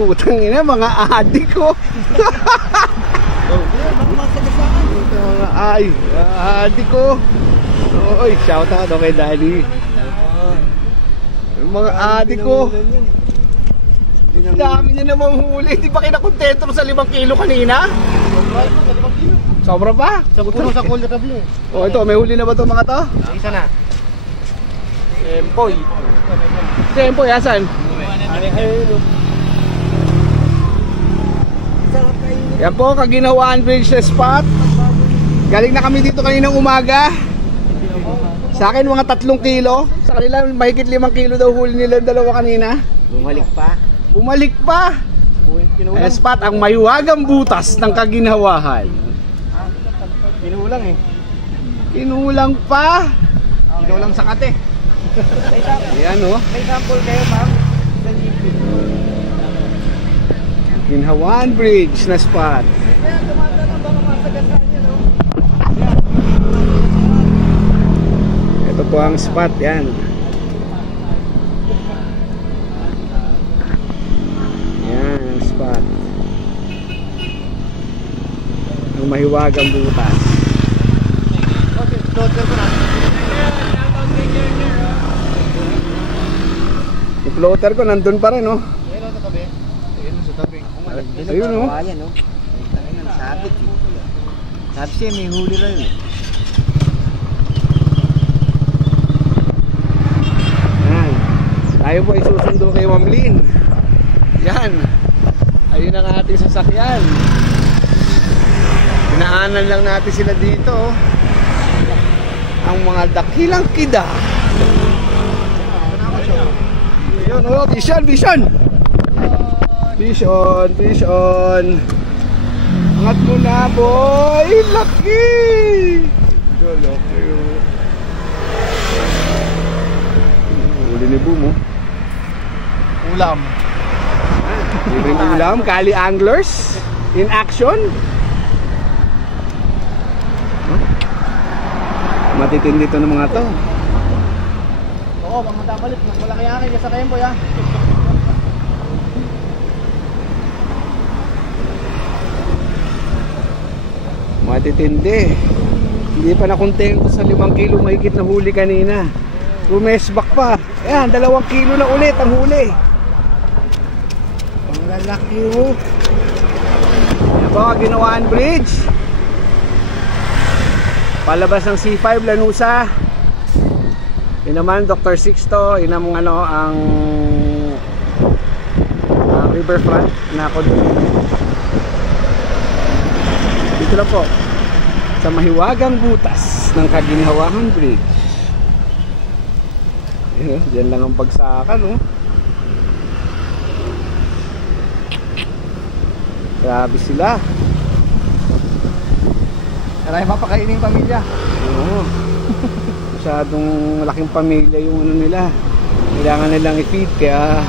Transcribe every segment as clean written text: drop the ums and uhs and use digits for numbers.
Putang ina, mga adik ko. Mga adik ko. Oy, shout out kay Daddy. Mga adik ko. Dami niya namang huli. Di ba kinakontento sa 5 kilo kanina? Sobra pa? Sagot mo sa kulay kablo. Oh, ito, may huli na ba ito mga to? Isa na. Empoy. Empoy, asan? Yan po, Kaginhawaan Bridge na spot. Galing na kami dito kaninang umaga. Sa akin mga 3 kilo. Sa kanila mahigit 5 kilo daw huli nila dalawa kanina. Bumalik pa. Bumalik pa. Spot ang Mahiwagang Butas ng Kaginhawahan. Kinulang eh. Kinulang pa. Kinulang sa kate. Ayan o. May sample kayo ma'am. Kaginhawaan Bridge na spot. Ito po ang spot. Yan. Yan ang spot. Ang Mahiwagang Butas. Yung floater ko nandun pa rin, no? Ayun sa tabi. Ayun sa tabi. Ayun, no? Ayan, no? Sabit eh. Sabi siya, may huli rin eh. Yan. Tayo po ay susundo kay Ma'am Lynn. Yan. Ayun ang ating sasakyan. Pinaanan lang natin sila dito. Ang mga dakilang kida. Ayun, oh, vision, vision. Vision, vision. Angat mo na, boy. Laki. Laki, oh. Huli ni Boom, oh. Ulam. Libreng ulam, Kali Anglers in action. Matitindi ito ng mga to. Oo, pag magkakalit, mas malaki yan kaya sa tempo ya. Matitindi. Hindi pa nakontento sa 5 kilo mahigit na huli kanina. Rumesbak pa. Ayan, 2 kilo na ulit ang huli. Ang lalaki mo. Yan po, Kaginhawaan Bridge. Palabas ng C5 Lanusa. Yun naman Dr. Sixto. Yun ang ano, ang riverfront na dito lang po sa Mahiwagang Butas ng Kaginhawaan Bridge. Diyan lang ang bagsakan, oh. Grabe sila. Aray, mapakainin yung pamilya. Oo. Masyadong malaking pamilya yung ano nila. Kailangan nilang i-feed kaya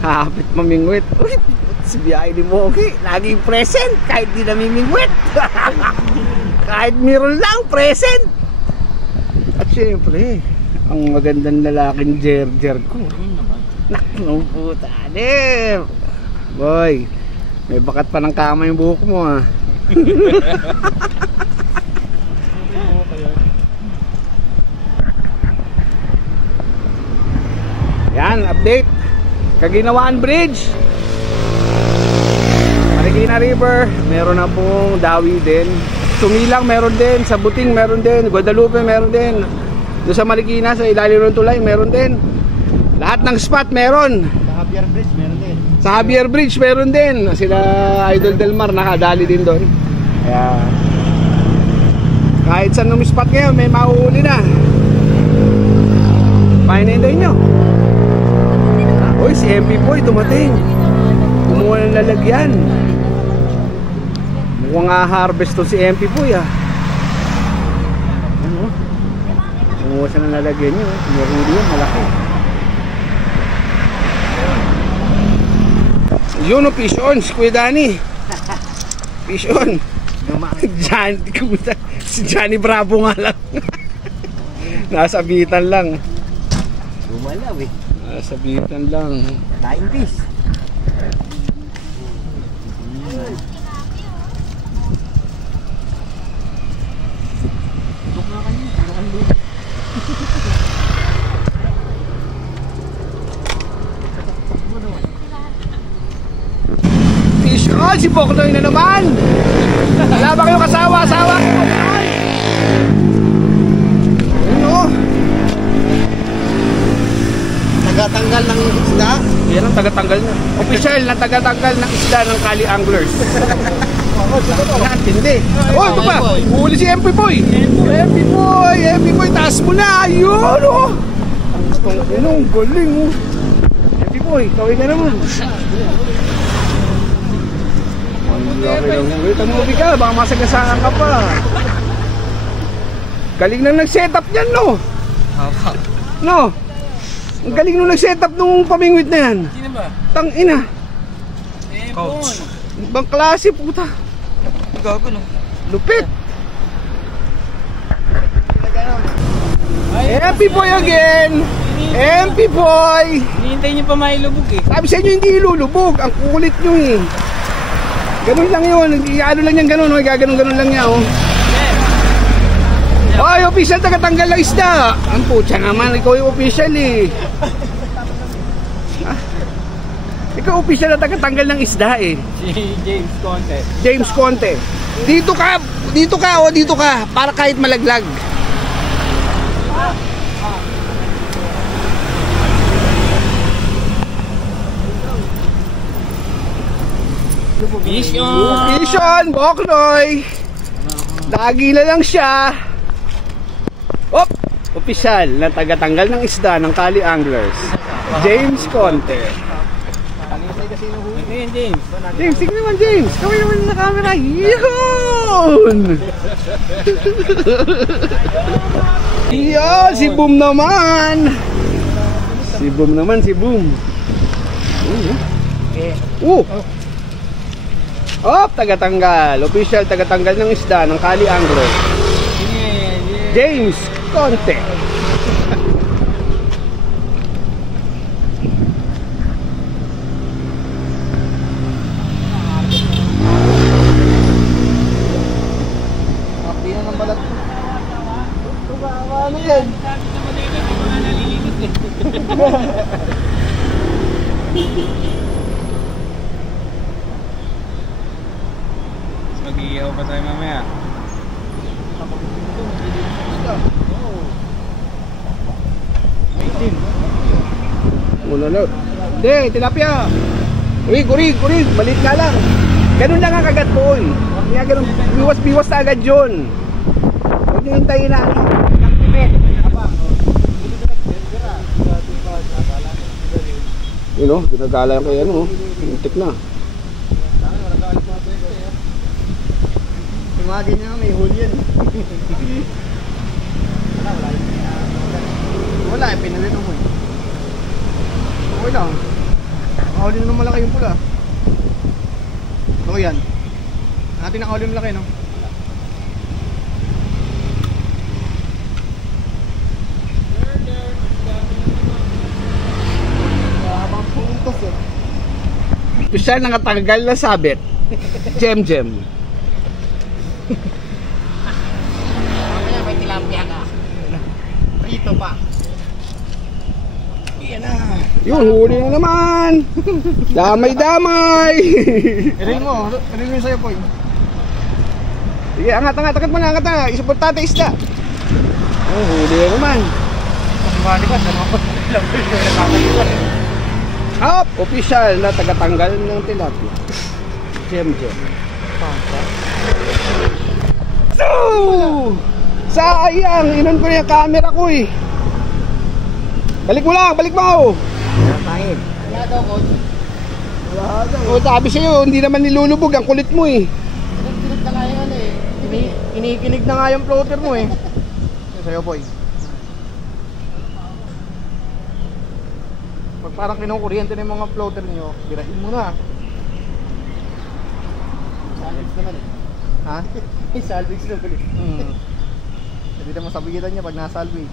hahapit mamingwit. Uy, si biyahe ni Mogi laging present kahit di namimingwit. Kahit meron lang present. At syempre ang magandang lalaking Jer ko. Nakno puta dim. Boy, may bakat pa ng kama yung buhok mo, ah. Yan, update. Kaginhawaan Bridge, Marikina River, meron na pong dawi din. Sumilang meron din, sa Buting meron din, Guadalupe meron din. Doon sa Marikina, sa ilalim ng tulay meron din. Lahat ng spot meron. Sa Javier Bridge meron din. Sa Javier Bridge meron din. Sila Idol Delmar nakadali din doon. Kaya kahit saan ng spot ngayon may mahuhuli na. Pahinintay nyo. Uy, si MP Boy dumating. Kumuha ng lalagyan. Mukhang harvest to si MP Boy, ah. Ano? Kumuha siya ng lalagyan nyo. Kumuhuli yun, malaki. Yun o, fish on, si Kuya Danny. Fish on. Si Johnny Bravo nga lang. Nasa bitan lang. Gumalaw eh. Nasa bitan lang. Daing fish. Fish on, si Boknoy na naman. Wala ba kayong kasawa-asawa? Ano? Tagatanggal ng isda. Yan ang tagatanggal na. Official na tagatanggal ng isda ng Kali Anglers. Nakatindi. Oh, ito pa. Huli si MP Boy. MP Boy, taas mo na. Ayun, oh. Ang galing, oh. MP Boy, kawin ka naman. Wait, tamubi ka. Baka masagasaan ka pa. Galing nang nag-setup niyan, no? No? Ang galing nung nag-setup nung pamingwit na yan. Sino ba? Tangina. Coach. Ibang klase, puta. Gago no. Lupit. MP Boy again. MP Boy. Hinihintay niyo pa mailubog eh. Sabi sa inyo hindi ilulubog. Ang kulit nyo eh. Ganun lang yun. Ano lang yan ganun. Gaganon-ganon lang yan. Oh. Ay, official tagatanggal ng isda. Ang putya naman. Ikaw yung official eh. Ikaw official na tagatanggal ng isda eh. Si James Conte. James Conte. Dito ka o dito ka para kahit malaglag. Fish on! Fish on, Boknoy. Lagi na lang siya. Op! Official na tagatanggal ng isda ng Kali Anglers. James Conte. Ano yun, James? James, sige naman James. Kawin naman sa camera. Yun! Yan, si Boom naman. Si Boom. Op, tagatanggal. Official tagatanggal ng isda ng Kali Anglers. James Conte. Ano yan? Mag-iihaw pa tayo mamaya. Wala na. Hindi, tilapia. Kurig. Malit ka lang. Ganun lang ang kagat ko eh. Kaya ganun, biwas na agad yun. Huwag nyo hintayin na. Yun o, ginagala kayo ano o. Hintik na. Tumagin niya may huli yan. Wala, pinalito mo eh. Okay lang. Nakahuli na ng malaki yung pula. Ano yan? Natin nakahuli yung malaki no? Habang puntos eh. Pisyal nakatanggal na sabit. Jem. Kaya may tilapia ka. Rito pa. Yan na. Yun, huli na naman. Damay. Iring mo yung sa'yo po. Sige, angat mo na. Importante isda. Oh, huli na naman. Bali ba? Up! Official na tagatanggal ng tilapia. Jem. So! Sayang! Inon ko na yung camera ko eh. Balik mo! Pangit. Wala daw, coach. O, sabi sa'yo, hindi naman nilulubog. Ang kulit mo eh. Kinig na nga yan eh. Kinikinig na nga yung floater mo eh. Sa'yo, boy. Pag parang kinukuryente na yung mga floater nyo, birahin mo na. Salvage naman eh. Ha? Salvage naman eh. Hindi naman sabigitan niya pag nasa-salvage.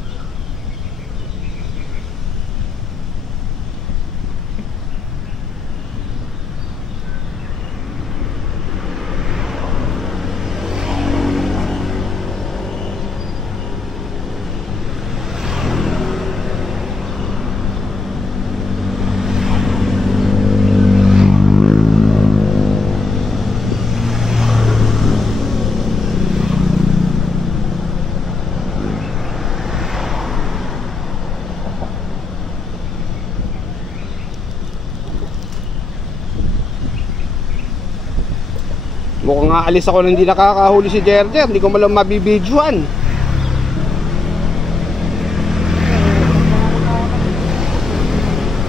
Mukhang nga alis ako na hindi nakakahuli si Jerjer. Hindi ko malang mabibidyoan.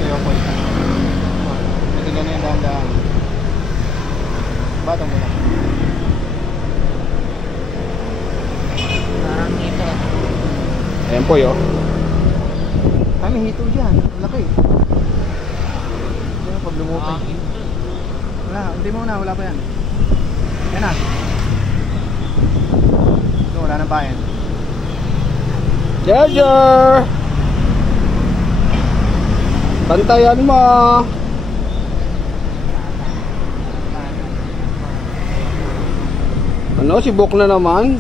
Ayoko. Ito na yung dahan-dahan. Batang mo na. Parang dito. Ayan po yo. Kami hito dyan. Laki. Diyan pag lumutay. Wala, hindi mo na. Wala pa yan. Yan na. Ito, wala nang bayan. Jerjer! Bantayan mo. Ano, sibok na naman.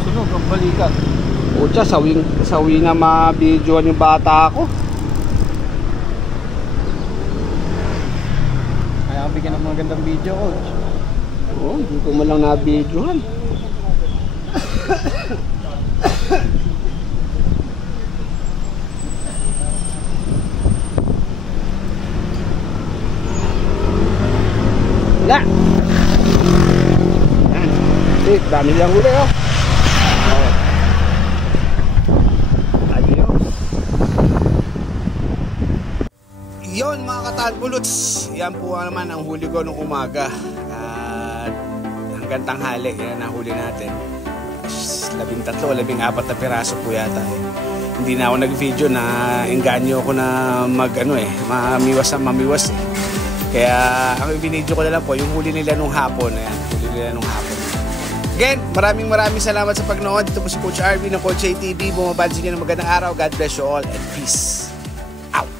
Sunog ang balikat. Pucha, sawi na mabidyoan yung bata ko. Kaya ka bigyan ng mga gandang video, coach. Oo, hindi ko man lang nabidyoan. Na! Yan. Dami lang huli, oh. Adios. Yon mga katalbuluts, yan po naman ang huli ko nung umaga. At hanggang tanghali, yan ang huli natin. 13 o 14 na piraso po yata. Hindi na ako nag-video na engganyo ako na mamiwas na mamiwas eh. Kaya ang binidyo ko na lang po yung huli nila nung hapon. Ayan, huli nila nung hapon. Again, maraming salamat sa pagnood. Dito po si Coach RV ng Coach ATV. Bumabansin nyo ng magandang araw. God bless you all and peace out.